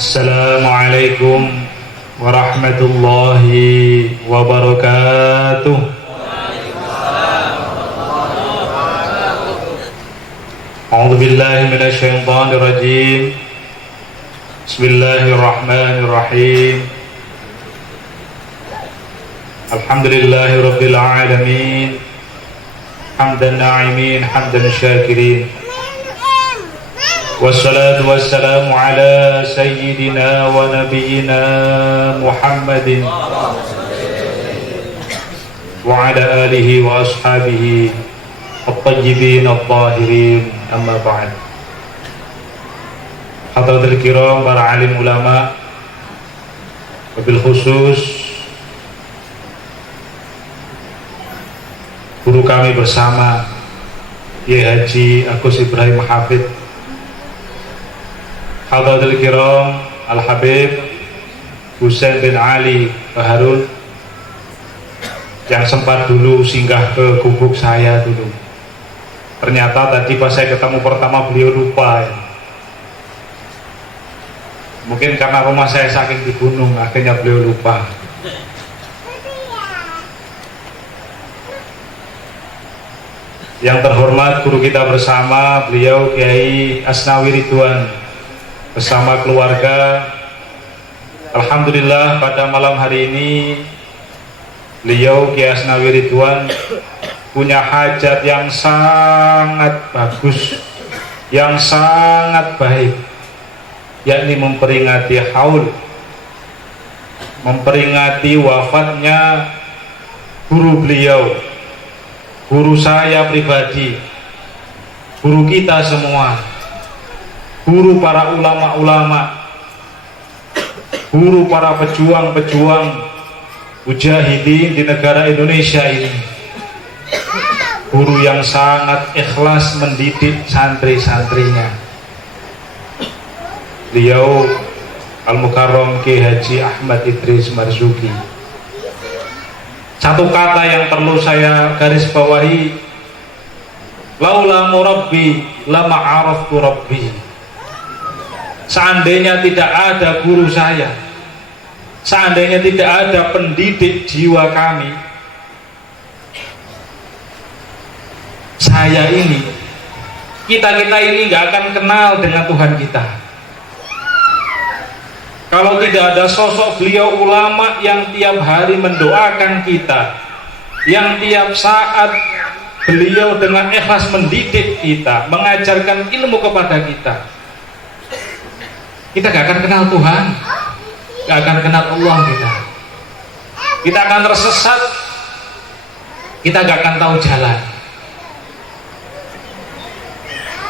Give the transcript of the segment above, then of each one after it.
Assalamualaikum warahmatullahi wabarakatuh. A'udzu billahi minasy syaithanir rajim. Bismillahirrahmanirrahim. Alhamdulillahi rabbil alamin. Hamdan na'imin, hamdan syakirin. Wassalatu wassalamu ala sayyidina wa nabiyyina Muhammadin wa ala alihi wa ashabihi at-tayyibin at-tahirin, amma ba'd. Hadratul kiram, para alim ulama, wabil khusus guru kami bersama Kiai Haji Agus Ibrahim Hafid, Hadratul kiram Al-Habib Husain bin Ali Baharun, yang sempat dulu singgah ke gubuk saya dulu. Ternyata tadi pas saya ketemu pertama beliau lupa ya. Mungkin karena rumah saya saking di gunung, akhirnya beliau lupa. Yang terhormat guru kita bersama, beliau Kiai Asnawi Ridwan bersama keluarga. Alhamdulillah pada malam hari ini beliau Kiai Asnawi Ridwan punya hajat yang sangat bagus, yang sangat baik, yakni memperingati haul, memperingati wafatnya guru beliau, guru saya pribadi, guru kita semua, guru para ulama-ulama, guru para pejuang-pejuang mujahidin di negara Indonesia ini, guru yang sangat ikhlas mendidik santri-santrinya. Beliau Al-Mukarram Kiai Haji Ahmad Idris Marzuki. Satu kata yang perlu saya garis bawahi, laula murabbi lama araftu rabbi. Seandainya tidak ada guru saya, seandainya tidak ada pendidik jiwa kami, saya ini, kita ini nggak akan kenal dengan Tuhan kita. Kalau tidak ada sosok beliau ulama yang tiap hari mendoakan kita, yang tiap saat beliau dengan ikhlas mendidik kita, mengajarkan ilmu kepada kita, kita gak akan kenal Tuhan, gak akan kenal Allah kita akan tersesat, kita gak akan tahu jalan.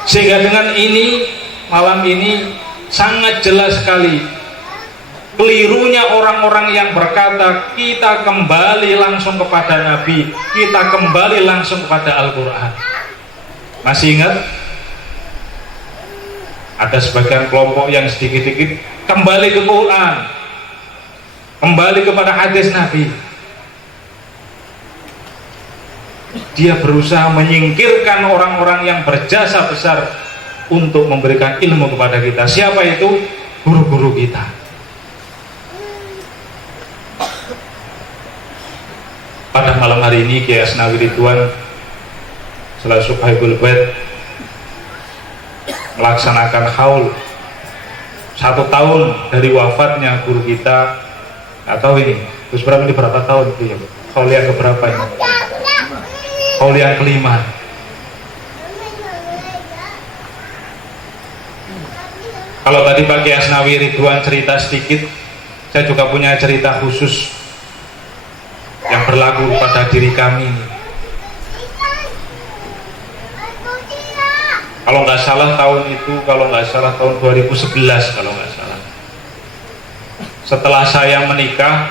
Sehingga dengan ini, malam ini sangat jelas sekali kelirunya orang-orang yang berkata kita kembali langsung kepada Nabi, kita kembali langsung kepada Al-Quran. Masih ingat? Ada sebagian kelompok yang sedikit-sedikit kembali ke Quran, kembali kepada hadis Nabi. Dia berusaha menyingkirkan orang-orang yang berjasa besar untuk memberikan ilmu kepada kita. Siapa itu? Guru-guru kita. Pada malam hari ini Kiai Asnawi Ridwan selaku Subhaibul Bait melaksanakan haul 1 tahun dari wafatnya guru kita. Atau ini terus berapa tahun itu ya? Haul yang keberapa ini? Haul yang kelima. Kalau tadi Pak Kiai Asnawi Ridwan cerita sedikit, saya juga punya cerita khusus yang berlaku pada diri kami. Kalau nggak salah tahun itu, kalau nggak salah tahun 2011 kalau nggak salah. Setelah saya menikah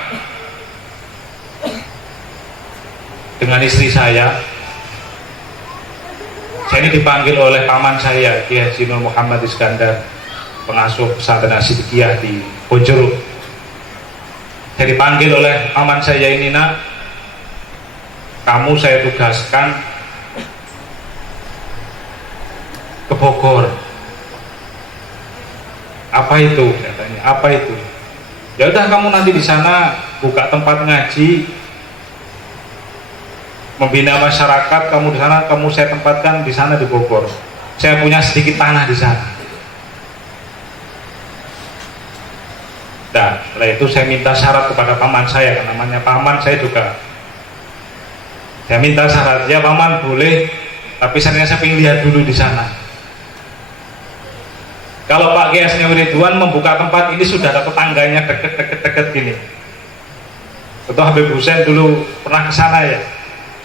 dengan istri saya ini dipanggil oleh paman saya Kiai Haji Nur Muhammad Iskandar, pengasuh pesantren Asidikiyah di Bonjoro. Saya dipanggil oleh paman saya ini, nak, kamu saya tugaskan ke Bogor. Apa itu? Katanya. ini. Apa itu? Ya udah, kamu nanti di sana buka tempat ngaji, membina masyarakat, kamu di sana, kamu saya tempatkan di sana di Bogor. Saya punya sedikit tanah di sana. Nah, setelah itu saya minta syarat kepada paman saya, namanya paman saya juga. Saya minta syarat, ya paman boleh, tapi saya ingin lihat dulu di sana. Kalau Pak Kiai Asnawi Ridwan membuka tempat ini sudah ada tetangganya deket gini. Betul, Habib Hussein dulu pernah ke sana ya.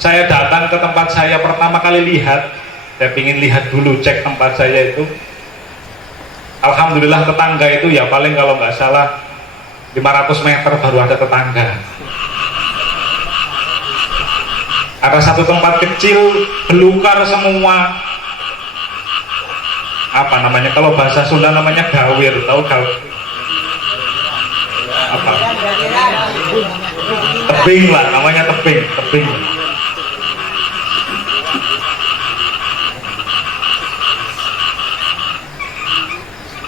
Saya datang ke tempat saya pertama kali lihat, saya ingin lihat dulu, cek tempat saya itu. Alhamdulillah tetangga itu ya paling kalau nggak salah 500 meter baru ada tetangga. Ada satu tempat kecil, belukar semua. Apa namanya, kalau bahasa Sunda namanya gawir, tahu gawir? Apa? Tebing lah, namanya tebing.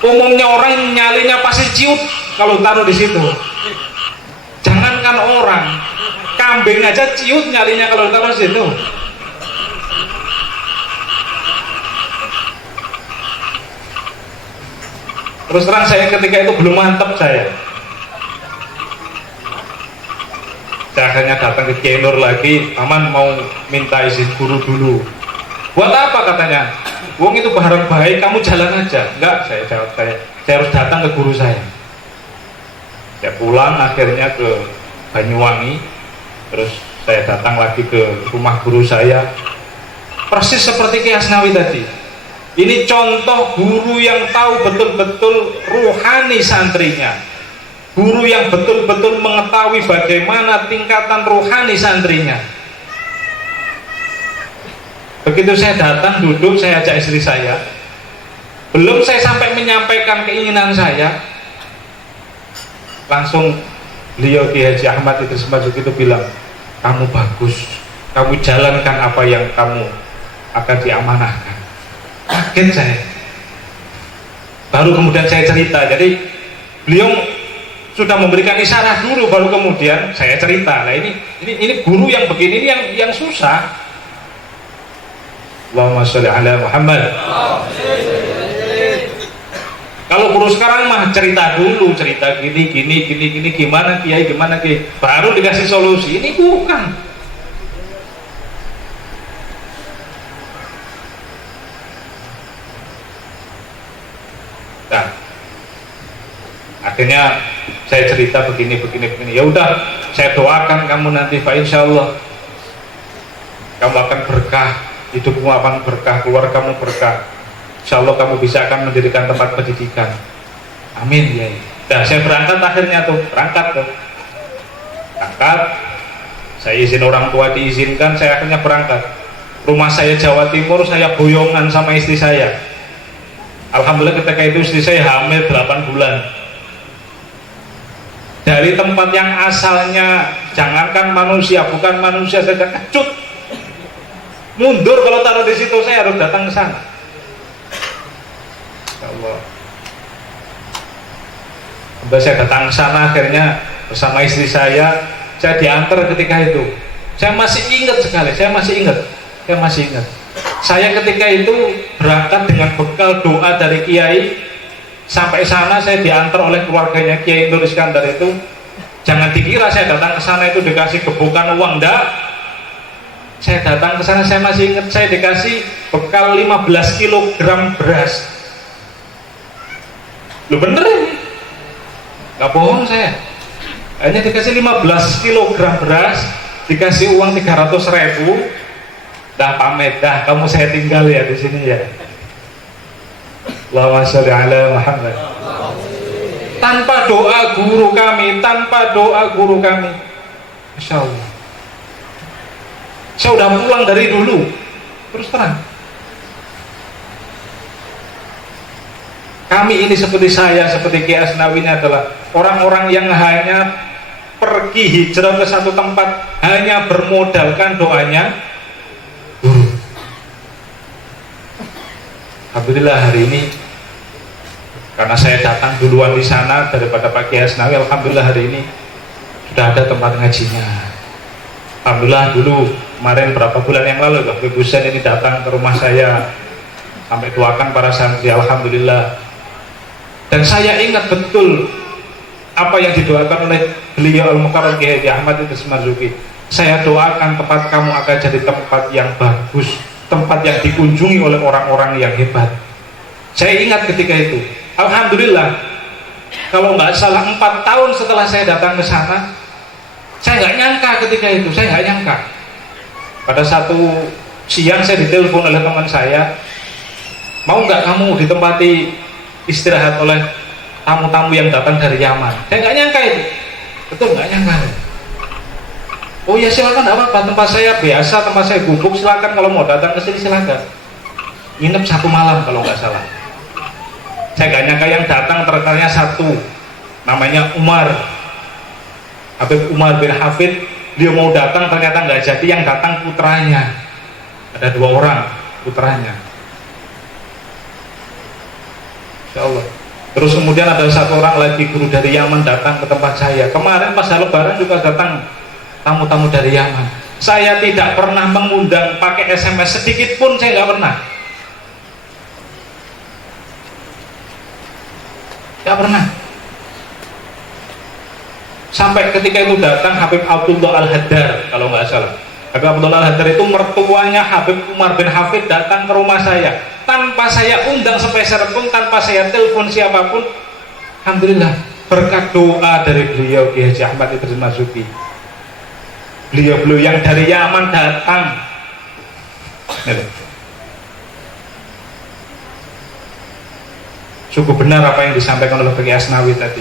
Umumnya orang nyalinya pasti ciut kalau taruh di situ. Jangankan orang, kambing aja ciut nyalinya kalau taruh di situ. Terus terang saya ketika itu belum mantap saya akhirnya datang ke Kiai Nur lagi, paman mau minta izin guru dulu. Buat apa katanya? Wong itu barang baik, kamu jalan aja. Enggak, saya jawab, saya harus datang ke guru saya. Saya pulang akhirnya ke Banyuwangi, terus saya datang lagi ke rumah guru saya, persis seperti Kiai Asnawi tadi. Ini contoh guru yang tahu betul-betul ruhani santrinya, guru yang betul-betul mengetahui bagaimana tingkatan ruhani santrinya. Begitu saya datang, duduk, saya ajak istri saya, belum saya sampai menyampaikan keinginan saya, langsung beliau Ki Haji Ahmad Idris Marzuki itu bilang, kamu bagus, kamu jalankan apa yang kamu akan diamanahkan. Kaget saya. Baru kemudian saya cerita. Jadi beliau sudah memberikan isyarat dulu, baru kemudian saya cerita. Nah ini guru yang begini, ini yang susah. Allahumma sholli ala Muhammad. Kalau guru sekarang mah cerita dulu, cerita gini gimana Kiai, baru dikasih solusi. Ini bukan. Nah, akhirnya saya cerita begini. Ya udah, saya doakan kamu nanti, Pak, insya Allah kamu akan berkah, hidupmu akan berkah, keluargamu berkah. Insya Allah kamu bisa akan mendirikan tempat pendidikan. Amin ya. Nah, saya berangkat akhirnya berangkat. Saya izin orang tua diizinkan, saya akhirnya berangkat. Rumah saya Jawa Timur, saya boyongan sama istri saya. Alhamdulillah ketika itu istri saya hamil 8 bulan. Dari tempat yang asalnya jangankan manusia, bukan manusia saja kecut, mundur kalau taruh di situ, saya harus datang ke sana. Ya Allah. Sampai saya datang ke sana akhirnya bersama istri saya diantar ketika itu. Saya masih ingat sekali, saya masih ingat. Saya ketika itu berangkat dengan bekal doa dari Kiai. Sampai sana saya diantar oleh keluarganya Kiai Nur Iskandar itu. Jangan dikira saya datang ke sana itu dikasih gebukan uang, enggak. Saya datang ke sana, saya masih ingat, saya dikasih bekal 15 kg beras. Lu bener ini? Gak bohong saya. Hanya dikasih 15 kg beras, dikasih uang 300.000. Dah pamit, dah kamu saya tinggal ya di sini ya. Allahumma sholli ala Muhammad. Tanpa doa guru kami, Insya Allah. Saya udah pulang dari dulu, terus terang. Kami ini seperti saya, seperti Kiai Asnawi ini adalah orang-orang yang hanya pergi hijrah ke satu tempat hanya bermodalkan doanya guru. Alhamdulillah hari ini karena saya datang duluan di sana daripada Pak Kiai Asnawi. Alhamdulillah hari ini sudah ada tempat ngajinya. Alhamdulillah dulu kemarin berapa bulan yang lalu Pak Husain ini datang ke rumah saya sampai doakan para santri. Alhamdulillah. Dan saya ingat betul apa yang didoakan oleh beliau Al-Mukarram Kiai Haji Ahmad Idris Marzuki. Saya doakan tempat kamu akan jadi tempat yang bagus, tempat yang dikunjungi oleh orang-orang yang hebat. Saya ingat ketika itu. Alhamdulillah, kalau nggak salah 4 tahun setelah saya datang ke sana, saya nggak nyangka ketika itu, saya nggak nyangka. Pada satu siang saya ditelepon oleh teman saya, mau nggak kamu ditempati istirahat oleh tamu-tamu yang datang dari Yaman. Saya nggak nyangka itu, betul nggak nyangka. Oh ya silakan, nggak apa-apa, tempat saya biasa, tempat saya gubuk, silakan kalau mau datang ke sini silakan. Nginep 1 malam kalau nggak salah. Saya nggak nyangka yang datang ternyata satu, namanya Umar, Habib Umar bin Hafid. Dia mau datang ternyata nggak jadi, yang datang putranya. Ada 2 orang putranya. Insya Allah. Terus kemudian ada 1 orang lagi guru dari Yaman datang ke tempat saya. Kemarin pas Lebaran juga datang tamu-tamu dari Yaman. Saya tidak pernah mengundang pakai SMS sedikit pun, saya nggak pernah. Nggak pernah. Sampai ketika itu datang Habib Abdullah Al-Haddar kalau nggak salah. Habib Abdullah Al-Haddar itu mertuanya Habib Umar bin Hafid datang ke rumah saya tanpa saya undang sepeser pun, tanpa saya telepon siapapun. Alhamdulillah berkat doa dari beliau Kiai Haji Ahmad Idris Marzuki. Beliau yang dari Yaman datang. Cukup benar apa yang disampaikan oleh Pak Kiai Asnawi tadi.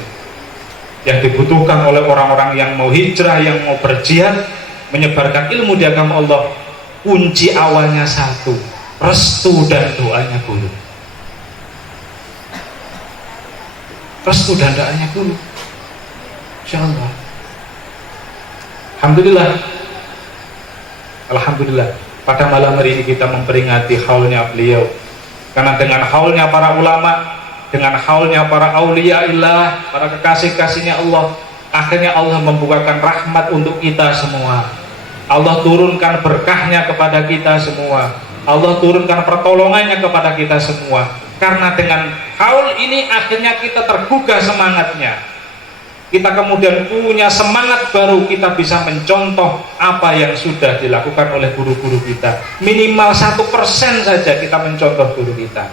Yang dibutuhkan oleh orang-orang yang mau hijrah, yang mau berjihad, menyebarkan ilmu di agama Allah, kunci awalnya satu, restu dan doanya guru. Restu dan doanya guru. Insyaallah. Alhamdulillah. Alhamdulillah. Pada malam hari ini kita memperingati haulnya beliau. Karena dengan haulnya para ulama, dengan haulnya para auliaillah, para kekasih-kasihnya Allah, akhirnya Allah membukakan rahmat untuk kita semua. Allah turunkan berkahnya kepada kita semua. Allah turunkan pertolongannya kepada kita semua. Karena dengan haul ini akhirnya kita tergugah semangatnya. Kita kemudian punya semangat baru, kita bisa mencontoh apa yang sudah dilakukan oleh guru-guru kita. Minimal 1% saja kita mencontoh guru kita.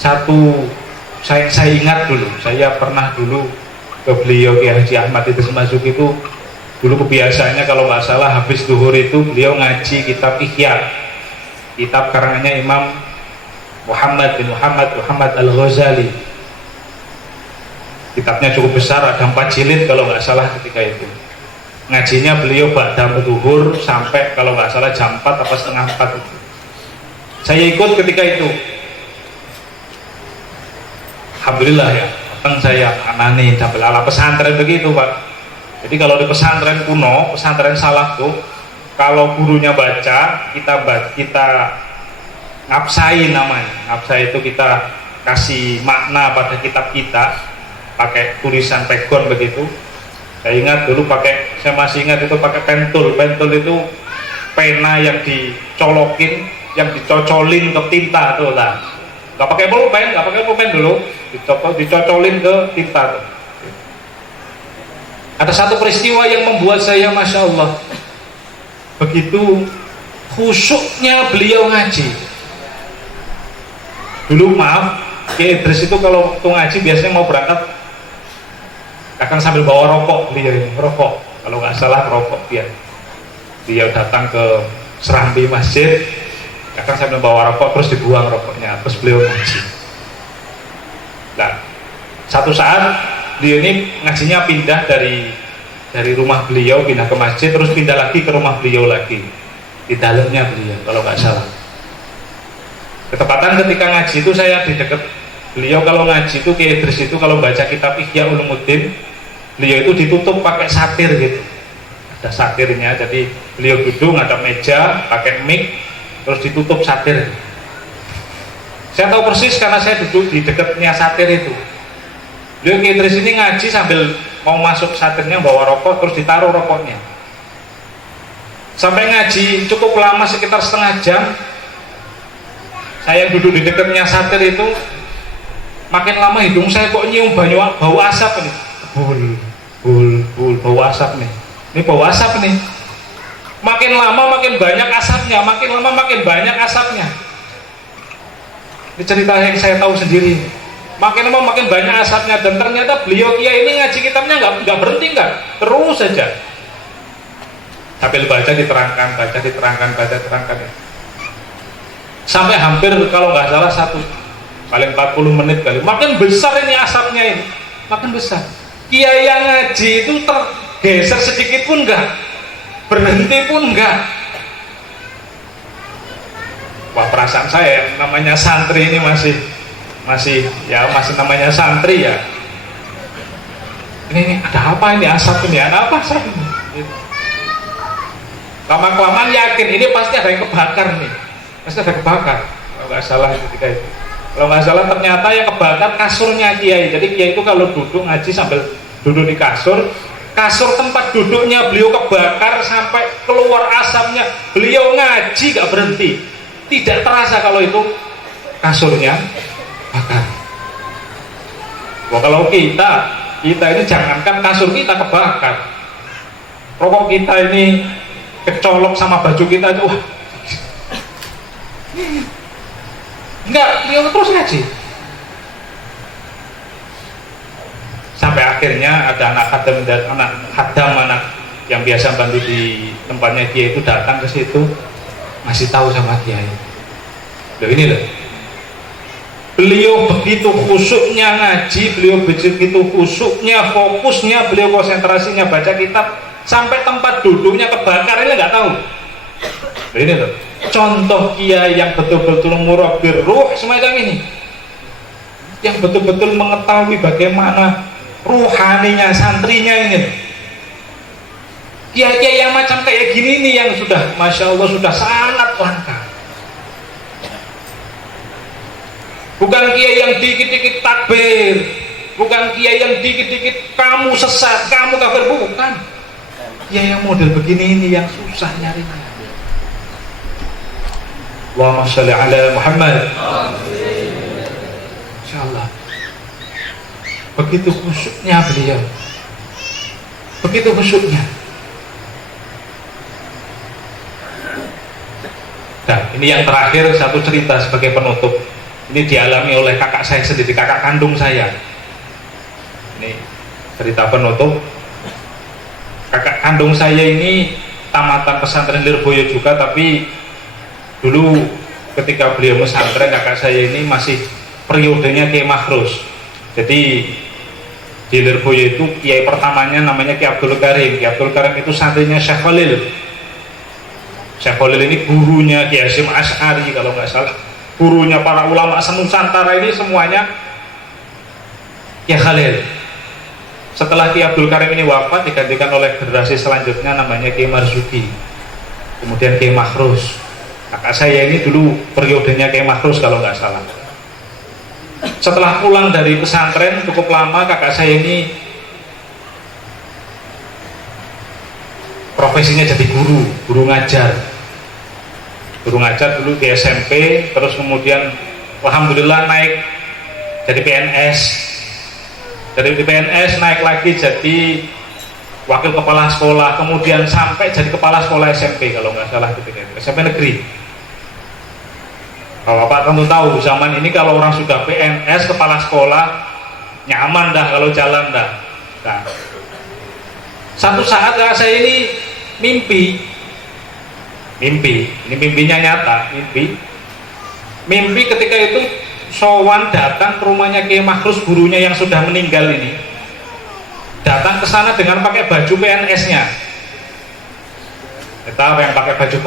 Satu, saya ingat dulu, saya pernah dulu ke beliau Kiai Haji Ahmad Idris Marzuki itu, dulu kebiasaannya kalau nggak salah habis duhur itu beliau ngaji kitab Ihya, kitab karangannya Imam Muhammad bin Muhammad Al-Ghazali. Kitabnya cukup besar, ada 4 jilid kalau nggak salah ketika itu. Ngajinya beliau ba'da duhur sampai kalau nggak salah jam 4 atau setengah 4 itu. Saya ikut ketika itu. Alhamdulillah ya, datang saya anani dabel ala pesantren begitu Pak. Jadi kalau di pesantren kuno, pesantren salaf tuh, kalau gurunya baca, kita ngapsain namanya. Ngapsain itu kita kasih makna pada kitab kita, pakai tulisan pegon begitu. Saya ingat dulu saya masih ingat itu pakai pentul. Pentul itu pena yang dicolokin, yang dicocolin ke tinta tuh lah. Nggak pakai pulpen dulu, dicocolin ke tinta tuh. Ada satu peristiwa yang membuat saya Masya Allah, begitu khusyuknya beliau ngaji. Dulu maaf, Kiai Idris itu kalau ngaji biasanya mau berangkat akan sambil bawa rokok beliau ini, rokok. Kalau nggak salah rokok dia datang ke serambi masjid, akan sambil bawa rokok terus dibuang rokoknya, terus beliau ngaji. Nah, satu saat dia ini ngajinya pindah dari rumah beliau, pindah ke masjid, terus pindah lagi ke rumah beliau lagi, di dalamnya beliau kalau nggak salah. Ketepatan ketika ngaji itu saya di dekat beliau. Kalau ngaji itu Kiai Idris itu kalau baca kitab Ihya Ulumuddin, beliau itu ditutup pakai satir gitu, ada satirnya. Jadi beliau duduk ada meja pakai mic, terus ditutup satir. Saya tahu persis karena saya duduk di dekatnya satir itu. Beliau Kiai Idris ini ngaji sambil mau masuk satirnya bawa rokok, terus ditaruh rokoknya. Sampai ngaji cukup lama sekitar setengah jam. Saya duduk di dekatnya satir itu, makin lama hidung saya kok nyium bau asap nih. Bul, bau asap nih. Ini bau asap nih. Makin lama makin banyak asapnya, makin lama makin banyak asapnya. Ini cerita yang saya tahu sendiri. Makin lama makin banyak asapnya, dan ternyata beliau Kiai ini ngaji kitabnya nggak berhenti, nggak, terus saja. Sambil baca diterangkan, baca diterangkan. Sampai hampir kalau nggak salah paling 40 menit kali. Makin besar ini asapnya ini, makin besar. Kiai yang ngaji itu tergeser sedikit pun nggak, berhenti pun nggak. Wah, perasaan saya namanya santri ini masih namanya santri ya. Ini ada apa ini asap ini? Ada apa asap ini? Lama-kelamaan yakin ini pasti ada yang kebakar nih. Pasti ada kebakar. Kalau nggak salah ketika itu. Kalau nggak salah ternyata yang kebakar kasurnya Kiai. Jadi Kiai itu kalau duduk ngaji sambil duduk di kasur tempat duduknya beliau kebakar sampai keluar asapnya. Beliau ngaji nggak berhenti. Tidak terasa kalau itu kasurnya bakar. Wah, kalau kita ini jangankan kasur kita kebakar, rokok kita ini kecolok sama baju kita itu, wah, enggak, beliau terus ngaji. Sampai akhirnya ada anak hadam yang biasa bantu di tempatnya dia itu datang ke situ, masih tahu sama Kiai. Loh ini loh, beliau begitu khusyuknya ngaji, beliau begitu khusyuknya, fokusnya, beliau konsentrasinya baca kitab, sampai tempat duduknya kebakar, ini nggak tahu. Loh ini loh, contoh Kiai yang betul-betul murabbir ruh semacam ini, yang betul-betul mengetahui bagaimana ruhaninya santrinya ini. Kiai-kiai yang macam kayak gini nih yang sudah, masya Allah, sudah sangat langka. Bukan kiai yang dikit-dikit takbir, bukan kiai yang dikit-dikit kamu sesat, kamu kafir, bukan. Kiai yang model begini ini yang susah nyarinya. Allahumma sholli ala Muhammad. Insyaallah. Begitu khusyuknya beliau, begitu khusyuknya. Nah, ini yang terakhir, satu cerita sebagai penutup. Ini dialami oleh kakak saya sendiri, kakak kandung saya. Ini cerita penutup. Kakak kandung saya ini tamatan pesantren Lirboyo juga, tapi dulu ketika beliau pesantren, kakak saya ini masih periodenya Kiai Makhrus. Jadi di Lirboyo itu kiai pertamanya namanya Kiai Abdul Karim. Kiai Abdul Karim itu santrinya Syekh Khalil. Syekh Khalil ini gurunya Kiai Hasyim Asy'ari kalau nggak salah, gurunya para ulama senusantara ini semuanya Kiai Khalil. Setelah Kiai Abdul Karim ini wafat, digantikan oleh generasi selanjutnya namanya Kiai Marzuki, kemudian Kiai Makhrus. Kakak saya ini dulu periodenya Kiai Makhrus kalau nggak salah. Setelah pulang dari pesantren cukup lama, kakak saya ini profesinya jadi guru ngajar dulu di SMP, terus kemudian alhamdulillah naik jadi PNS, dari PNS naik lagi jadi wakil kepala sekolah, kemudian sampai jadi kepala sekolah SMP kalau nggak salah gitu, SMP negeri. Bapak tentu tahu zaman ini kalau orang sudah PNS kepala sekolah nyaman dah kalau jalan dah. Nah, satu saat saya ini mimpi, ini mimpinya nyata, mimpi ketika itu sowan datang ke rumahnya Kiai Makhrus, gurunya yang sudah meninggal ini, datang ke sana dengan pakai baju PNS-nya. Kita yang pakai baju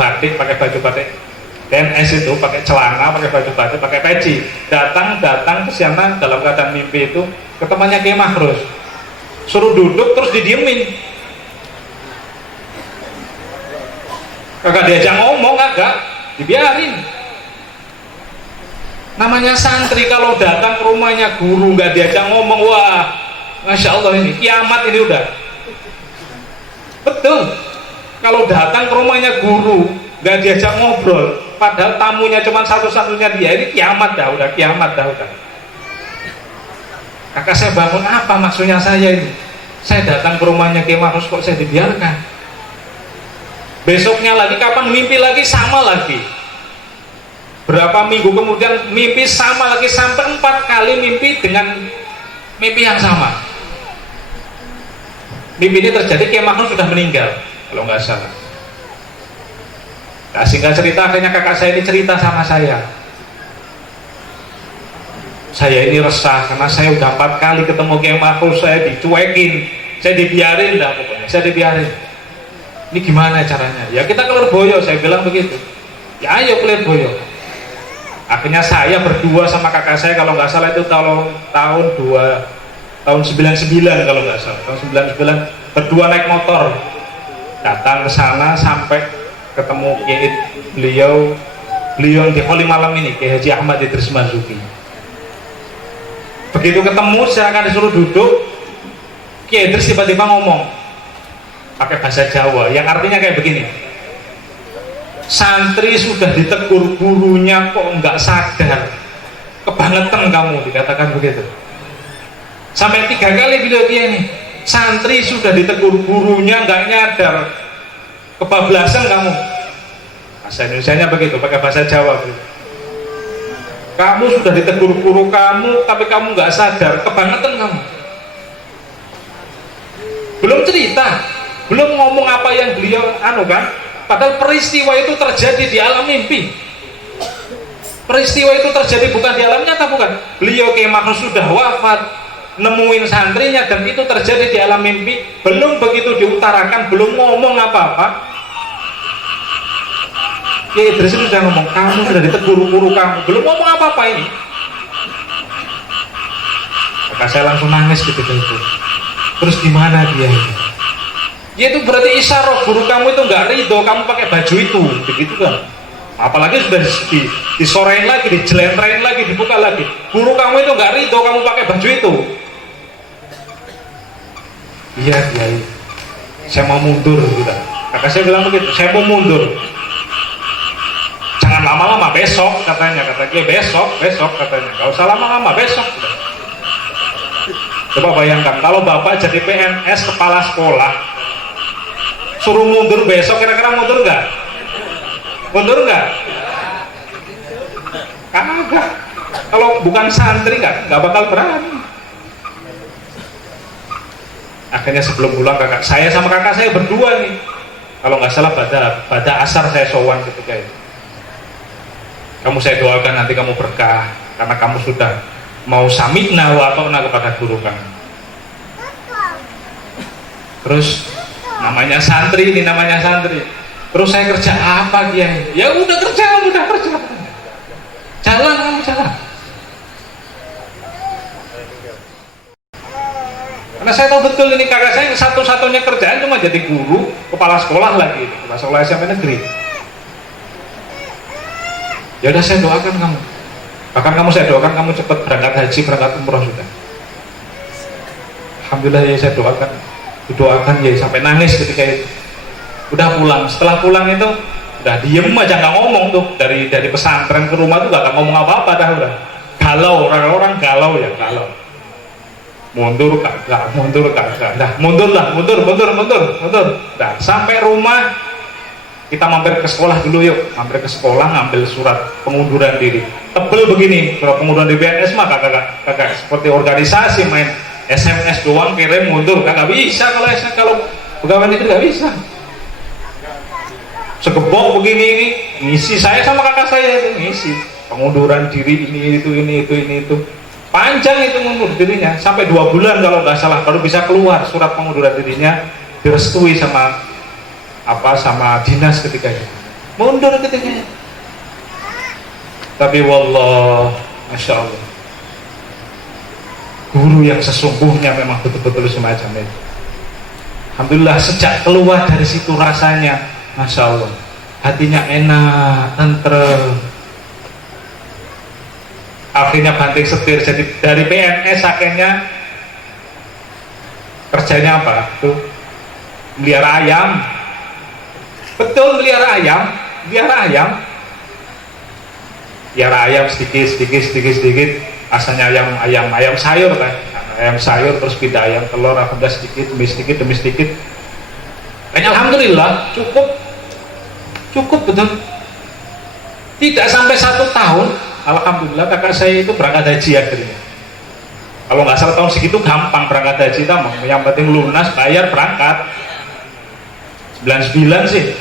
batik PNS itu pakai celana, pakai baju batik, pakai peci, datang ke sana dalam keadaan mimpi itu ke temannya Kiai Makhrus, suruh duduk terus didiemin, kagak diajak ngomong, kagak dibiarin. Namanya santri kalau datang ke rumahnya guru nggak diajak ngomong, wah Masya Allah ini kiamat ini udah. Betul. Kalau datang ke rumahnya guru nggak diajak ngobrol, padahal tamunya cuma satu-satunya dia, ini kiamat dah, udah kiamat dah udah. Kakak saya bangun, apa maksudnya saya ini? Saya datang ke rumahnya Kiai Ma'ruf kok saya dibiarkan. Besoknya lagi kapan mimpi lagi sama lagi. Berapa minggu kemudian mimpi sama lagi, sampai 4 kali mimpi dengan mimpi yang sama. Mimpi ini terjadi Kiai Ma'ruf sudah meninggal kalau nggak salah. Nah, singkat cerita akhirnya kakak saya ini cerita sama saya. Saya ini resah karena saya udah 4 kali ketemu Kiai Ma'ruf, saya dicuekin, saya dibiarin dah pokoknya, saya dibiarin. Ini gimana caranya? Ya kita ke Lirboyo, saya bilang begitu. Ya ayo ke Lirboyo. Akhirnya saya berdua sama kakak saya, kalau nggak salah itu tahun 99 kalau nggak salah, tahun 99, berdua naik motor datang ke sana sampai ketemu Kiai beliau yang di Holi malam ini, Kiai Haji Ahmad Idris Marzuki. Begitu ketemu, saya akan disuruh duduk, Kiai Idris tiba-tiba ngomong pakai bahasa Jawa yang artinya kayak begini, santri sudah ditegur gurunya kok nggak sadar, kebangetan kamu, dikatakan begitu. Sampai 3 kali beliau ini, santri sudah ditegur gurunya nggak nyadar, kebablasan kamu. Bahasa Indonesianya begitu, pakai bahasa Jawa begitu. Kamu sudah ditegur guru kamu tapi kamu nggak sadar, kebangetan kamu. Belum cerita, belum ngomong apa yang beliau kan, padahal peristiwa itu terjadi di alam mimpi. Peristiwa itu terjadi bukan di alam nyata, bukan. Beliau Kiai Ma'ruf sudah wafat, nemuin santrinya dan itu terjadi di alam mimpi. Belum begitu diutarakan, belum ngomong apa-apa, Kiai Idris itu sudah ngomong, kamu sudah ditegur guru kamu, belum ngomong apa-apa ini. Maka saya langsung nangis ketika itu. Terus gimana dia itu? Ya itu berarti isyarah guru kamu itu nggak ridho kamu pakai baju itu, begitu kan? Apalagi sudah disorein lagi, dijelentrein lagi, dibuka lagi. Guru kamu itu nggak ridho kamu pakai baju itu. Iya, saya mau mundur gitu. Kakak saya bilang begitu, saya mau mundur. Jangan lama-lama, besok katanya, besok katanya. Gak usah lama-lama, besok. Coba bayangkan kalau bapak jadi PNS kepala sekolah, suruh mundur besok, kira-kira mundur nggak? Mundur nggak? Kagak. Kalau bukan santri nggak bakal berani. Akhirnya sebelum pulang kakak saya sama kakak saya berdua nih, kalau nggak salah pada asar saya sowan ketika itu. Kamu saya doakan nanti kamu berkah karena kamu sudah mau sami'na wa ata'na kepada guru kamu. Terus namanya santri ini, namanya santri. Terus saya kerja apa dia? Ya udah kerja. Jalan kamu jalan. Karena saya tahu betul ini kakak saya satu-satunya kerjaan cuma jadi guru, kepala sekolah lagi, kepala sekolah SMP negeri. Ya udah saya doakan kamu. Bahkan saya doakan kamu cepat berangkat haji, berangkat umroh sudah. Alhamdulillah ya saya doakan ya sampai nangis ketika itu. Udah pulang, setelah pulang itu udah diem aja nggak ngomong tuh dari pesantren ke rumah tuh nggak ngomong apa-apa dah udah. Galau, orang-orang galau ya galau. Mundur kagak. Dah mundur. Dah sampai rumah. Kita mampir ke sekolah dulu yuk, mampir ke sekolah ngambil surat pengunduran diri. Tebel begini, surat pengunduran diri PNS mah kagak seperti organisasi main SMS doang kirim mundur, kagak bisa kalau pegawai negeri nggak bisa. Segebok begini ini, ngisi saya sama kakak saya itu ngisi pengunduran diri ini itu. Panjang itu mundur dirinya, sampai 2 bulan kalau nggak salah baru bisa keluar surat pengunduran dirinya direstui sama dinas ketika itu. Mundur ketika itu. Tapi wallah, masya Allah, guru yang sesungguhnya memang betul-betul semacam itu. Alhamdulillah sejak keluar dari situ rasanya, masya Allah, hatinya enak, tentrem. akhirnya banting setir. Jadi dari PNS akhirnya kerjanya apa? Tuh, melihara ayam. Betul, melihara ayam. Melihara ayam sedikit. Asalnya ayam sayur kan. Ayam sayur terus pindah ayam telur, alhamdulillah sedikit demi sedikit. Alhamdulillah cukup betul. Tidak sampai 1 tahun, alhamdulillah kakak saya itu berangkat haji akhirnya. Kalau nggak salah tahun segitu gampang berangkat haji, yang penting lunas, bayar, berangkat. 99 sih,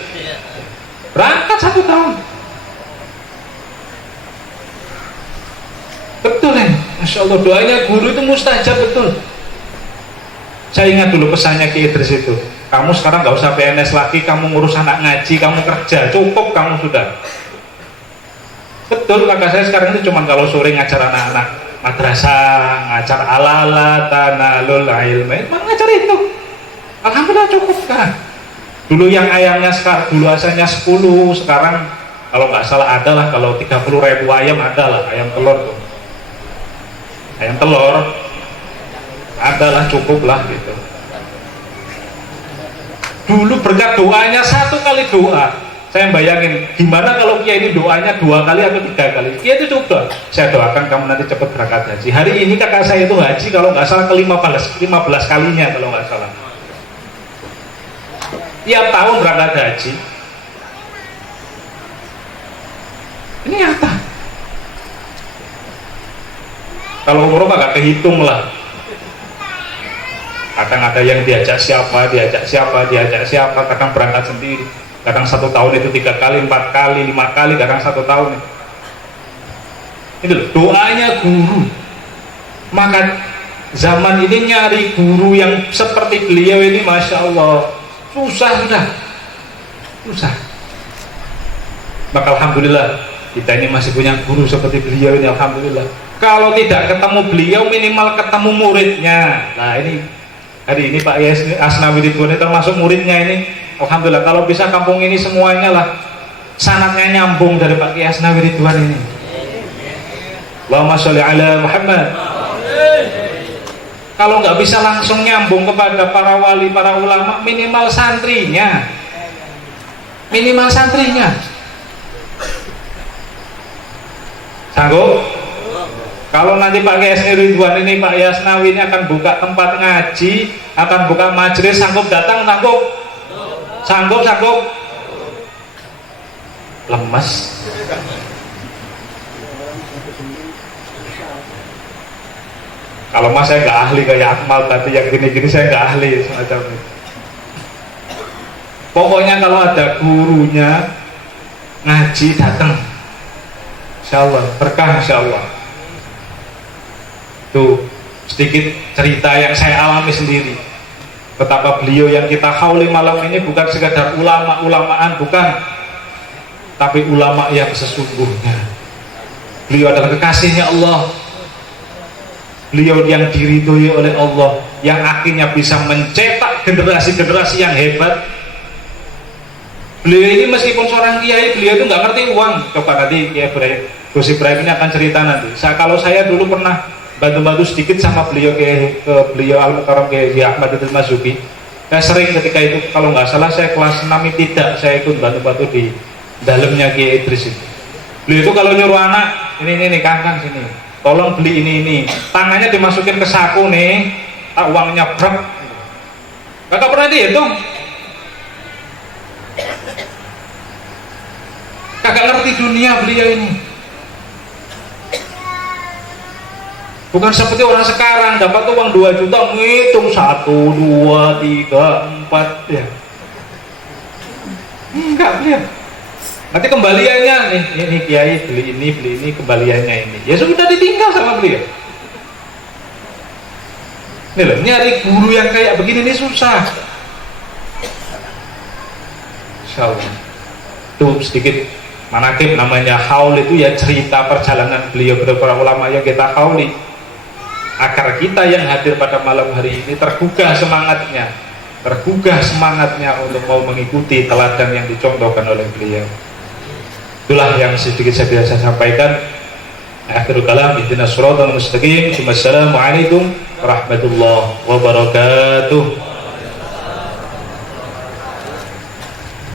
berangkat 1 tahun. Betul ya, Masya Allah, doanya guru itu mustajab betul. Saya ingat dulu pesannya Ki Idris itu, kamu sekarang nggak usah PNS lagi, kamu ngurus anak ngaji, kamu kerja, cukup kamu sudah. Betul, kakak saya sekarang itu cuma kalau sore ngajar anak-anak madrasah, ngajar ala-ala tanalul ilmi, emang ngajar itu. Alhamdulillah cukup kan. Dulu yang ayamnya sekarang, dulu asalnya 10, sekarang kalau nggak salah adalah kalau 30.000 ayam adalah ayam telur tuh. Ayam telur adalah cukup lah gitu. Dulu berkat doanya 1 kali doa. Saya bayangin gimana kalau Kiai ini doanya 2 kali atau 3 kali. Kiai itu coba, saya doakan kamu nanti cepat berangkat haji. Hari ini kakak saya itu haji kalau nggak salah ke-15 kalinya kalau nggak salah. Tiap tahun berangkat haji. Ini apa? Kalau umroh nggak kehitung lah. Kadang ada yang diajak siapa, kadang berangkat sendiri. Kadang 1 tahun itu 3 kali, 4 kali, 5 kali, kadang 1 tahun. Itu loh, doanya guru. Maka zaman ini nyari guru yang seperti beliau ini, Masya Allah, susah. Maka alhamdulillah kita ini masih punya guru seperti beliau ini, alhamdulillah. Kalau tidak ketemu beliau, minimal ketemu muridnya. Nah ini hari ini Pak Asnawi Ridwan termasuk muridnya ini. Alhamdulillah, kalau bisa kampung ini semuanya lah sanadnya nyambung dari Pak Kiai Asnawi Ridwan ini. Allahumma sholli ala Muhammad. Kalau nggak bisa langsung nyambung kepada para wali, para ulama, minimal santrinya. Sanggup? Kalau nanti Pak Kiai Asnawi Ridwan ini, Pak Asnawi ini akan buka tempat ngaji, akan buka majelis, sanggup datang, sanggup? Lemes. Kalau mas saya nggak ahli kayak Akmal tadi yang gini-gini, saya nggak ahli semacam itu. Pokoknya kalau ada gurunya ngaji datang, Insya Allah berkah, Insya Allah. Tuh sedikit cerita yang saya alami sendiri. Betapa beliau yang kita hauli malam ini bukan sekadar ulama-ulamaan, bukan, tapi ulama yang sesungguhnya. Beliau adalah kekasihnya Allah. Beliau yang diridhoi oleh Allah, yang akhirnya bisa mencetak generasi-generasi yang hebat. Beliau ini meskipun seorang kiai, beliau itu nggak ngerti uang. Coba nanti Kiai Gus Ibrahim ini akan cerita nanti. Kalau saya dulu pernah bantu-bantu sedikit sama beliau ke beliau Al-Mukarram Kiai Ahmad Idris Marzuki. Saya sering ketika itu, kalau nggak salah saya kelas 6 tidak, saya ikut bantu-bantu di dalamnya Kiai Idris itu. Beliau itu kalau nyuruh anak, ini kang sini, tolong beli ini, tangannya dimasukin ke saku nih, uangnya brek. Kakak pernah dihitung? Kagak ngerti dunia beliau ini. Bukan seperti orang sekarang dapat uang 2 juta ngitung 1, 2, 3, 4 ya. Enggak beliau. Nanti kembaliannya ini Kiai beli ini kembaliannya ini. Ya sudah ditinggal sama beliau. Ini loh, nyari guru yang kayak begini ini susah. Insyaallah. Tuh sedikit manakib namanya haul itu ya, cerita perjalanan beliau para ulama yang kita hauli, agar kita yang hadir pada malam hari ini tergugah semangatnya untuk mau mengikuti teladan yang dicontohkan oleh beliau. Itulah yang sedikit saya biasa sampaikan. Akhirul kalam, ihdinas siratal mustaqim. Assalamualaikum warahmatullahi wabarakatuh.